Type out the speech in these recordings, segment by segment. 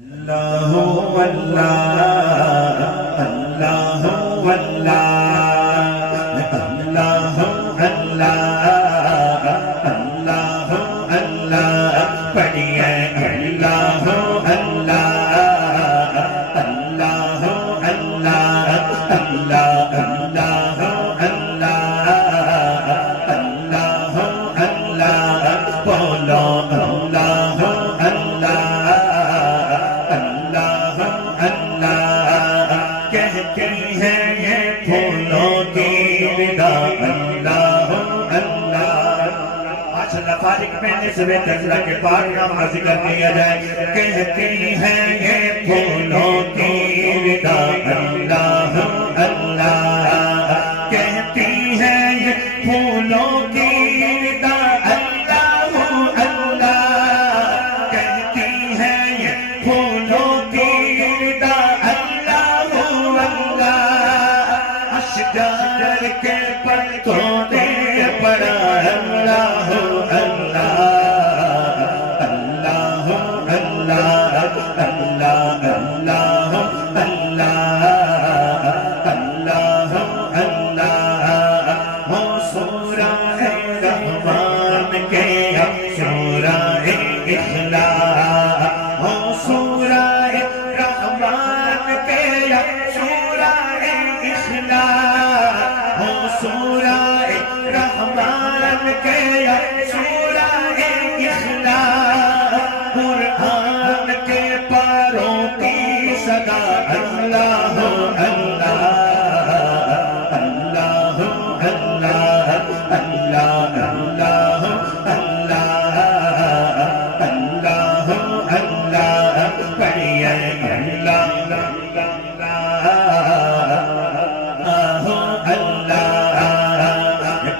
اللہ اللہ اللہ اللہ اللہ اللہ اللہ پڑھیے اللہ اللہ اللہ اللہ اللہ اللہ اللہ اللہ بولو اللہ اللہ اللہ کہتی ہے یہ پھولوں کی ودا اللہ اللہ ماشاءاللہ فارغ پہنے سے اللہ کے پاک نام کا ذکر کیا جائے کہتی ہے یہ پھولوں کی ودا اللہ اللہ کہتی ہے یہ پھولوں کی ودا اللہ اللہ کہتی ہے یہ پھولوں کی ودا اللہ اللہ اشجار کے پتوں نے پڑا اللہ اللہ اللہ اللہ اللہ اللہ اللہ اللہ ہو سورہ رحمان کے سورہ اخلاص ہو سورہ رحمان کے سورہ اخلاص ہو سورہ رحمان کے سورہ اخلاص قرآن کے پاروں کی صدا اللہ اللہ اللہ اللہ اللہ اللہ اللہ اللہ پڑھیے اللہ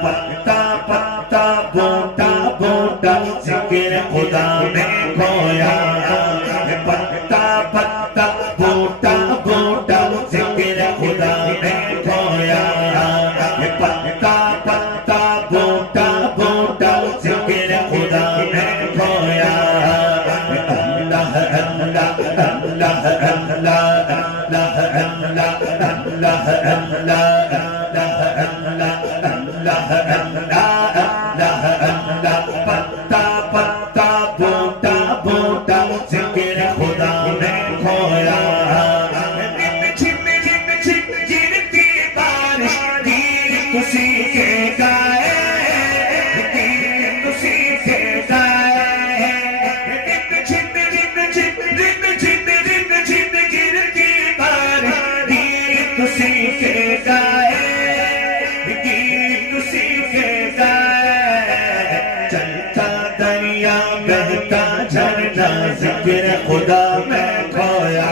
پتا پتا بوٹا بوٹا ذکر خدا میں کھویا پتا پتا بوٹا بوٹا ذکر خدا میں کھویا پتا پتا بوٹا بوٹا ذکر خدا میں کھویا اللہ اللہ اللہ اللہ اللہ اللہ پتا پتا بوٹا بوٹا ذکر خدا میں کھویا جھم جھم جھم گرتی بارش گیر کسی کے گائے گیر کسی کے گائے جھم جھم جھم رم جھم رم جھم گرتی بارش گیر کسی کے گائے گیر کسی کے گائے چلتا دریا بہتا جھرنا ذکر خدا میں کھویا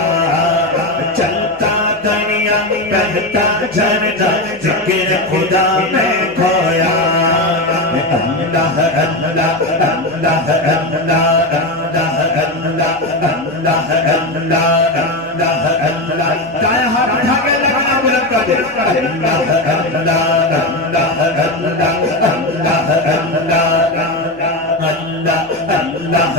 چلتا دریا بہتا جھرنا ذکر خدا میں کھویا اللہ اللہ اللہ اللہ اللہ اللہ اللہ اللہ دائیں ہاتھ اٹھا کے لگنا بلند کر دے اللہ اللہ اللہ اللہ اللہ اللہ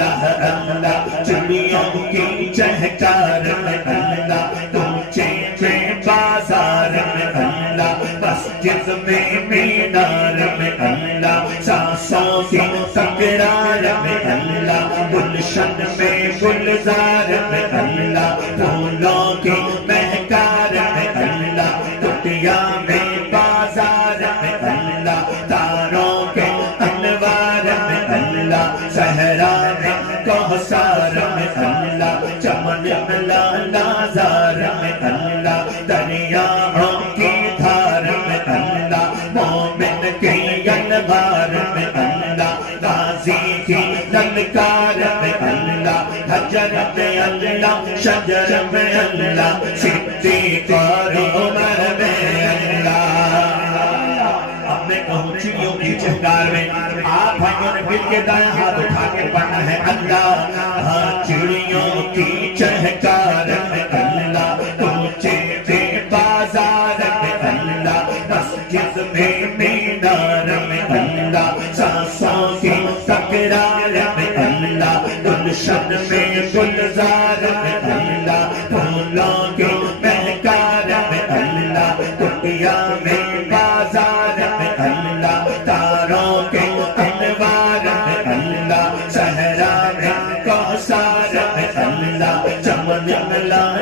اللہ اللہ چڑیوں کی چہچار میں اللہ کوچے میں بازار میں اللہ مسجد میں مینار میں اللہ سانسوں کی تکرار میں اللہ گلشن میں گلزار میں اللہ پھولوں کی مہکار میں اللہ کٹیا میں بازار میں اللہ تاروں کے انوار میں اللہ صحرا میں کوثر میں اللہ چمن میں لالازار میں اللہ دریاؤں کی دھار میں اللہ مومن کی انوار میں اللہ غازی کی للکار میں اللہ حجر میں اللہ شجر میں اللہ صدیق اور عمر میں اللہ اب میں کہوں چڑیوں کی چہکار میں آپ بھائیوں نے مل کے دائیں ہاتھ اٹھا کے پڑھنا ہے اللہ ہاں چڑیوں کی چہکار میں اللہ کوچے میں بازار میں اللہ مسجد میں مینار میں اللہ سانسوں کی تکرار میں اللہ گلشن میں گلزار میں اللہ پھولوں کے مہکار میں اللہ کٹیا میں بازار میں اللہ تاروں کے انوار میں اللہ صحرا میں کوثر میں اللہ چمن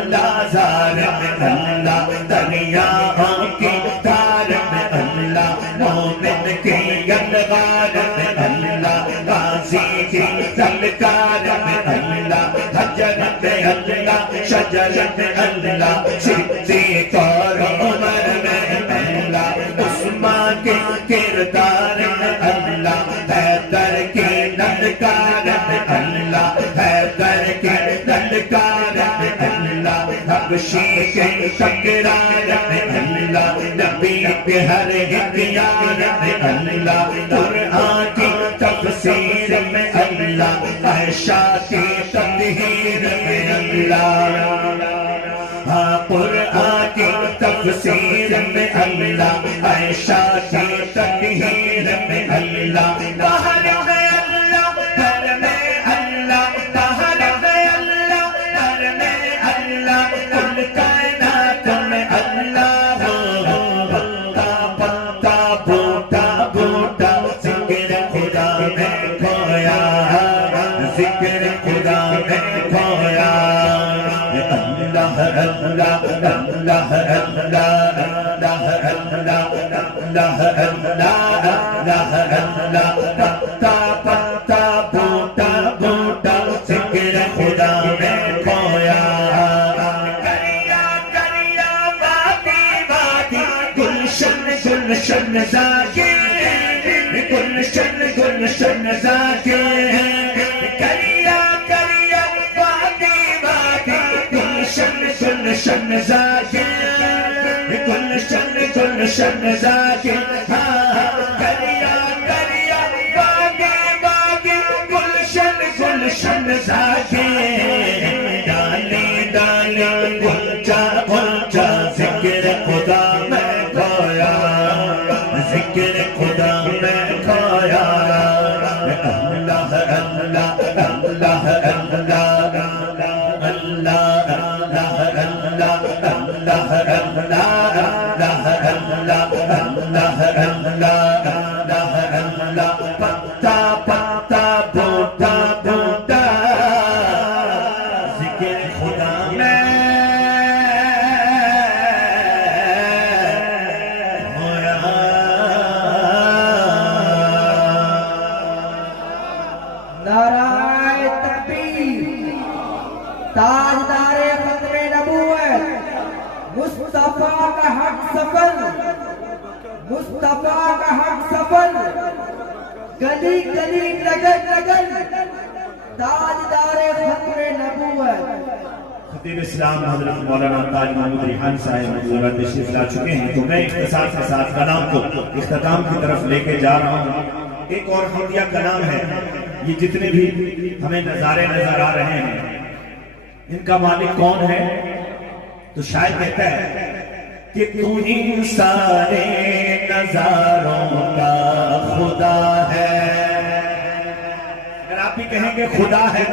لازار میں اللہ دریاؤں کی دھار میں اللہ مومن کی گلغار میں اللہ غازی کی سلکار میں اللہ حجر میں اللہ شجر میں اللہ صدیق اور عمر میں اللہ عثمان کے کردار میں اللہ حیدر کی للکار میں اللہ حیدر کی للکار میں اللہ حبشی کے تکرار میں اللہ نبی کے ہر اختیار میں اللہ قرآن کی تفسیر میں اللہ عائشہ کی تطہیر میں اللہ قرآن کی تفسیر میں اللہ عائشہ کی تطہیر میں اللہ باہر ہے اللہ گھر میں اللہ باہر ہے اللہ گھر میں اللہ کل کائنات میں اللہ پتا پتا بوٹا بوٹا ذکر خدا میں کھویا ذکر خدا میں کھویا اللہ اللہ اللہ اللہ پتا پتا بوٹا بوٹا ذکر خدا میں کھویا کریا کریا وادی وادی گلشن گلشن زاکر گلشن گلشن زاکر کریا کریا وادی وادی گلشن گلشن زاکر گلشن گلشن زاکر کریا کریا وادی وادی گلشن گلشن زاکر ڈالی ڈالی گلچا گلچا ذکر خدا میں کھویا ذکر خدا میں کھویا اللہ اللہ اللہ پتا پتا بوٹا بوٹا ذکر خدا میں نعرہ تکبیر تاجدار ختم نبوت مصطفیٰ کا حق سفر مصطفیٰ کا حق سفر گلی گلی نگر نگر تاجدار ختم نبوت خطیب اسلام حضرت مولانا تاج محمود ریحان صاحب حضور تشریف لا چکے ہیں تو میں اختصار کے ساتھ کلام کو اختتام کی طرف لے کے جا رہا ہوں ایک اور حمدیہ کلام ہے یہ جتنے بھی ہمیں نظارے نظر آ رہے ہیں ان کا مالک کون ہے تو شاید کہتا ہے کہ تو ہی سارے نظاروں کا خدا ہے اگر آپ بھی کہیں گے خدا ہے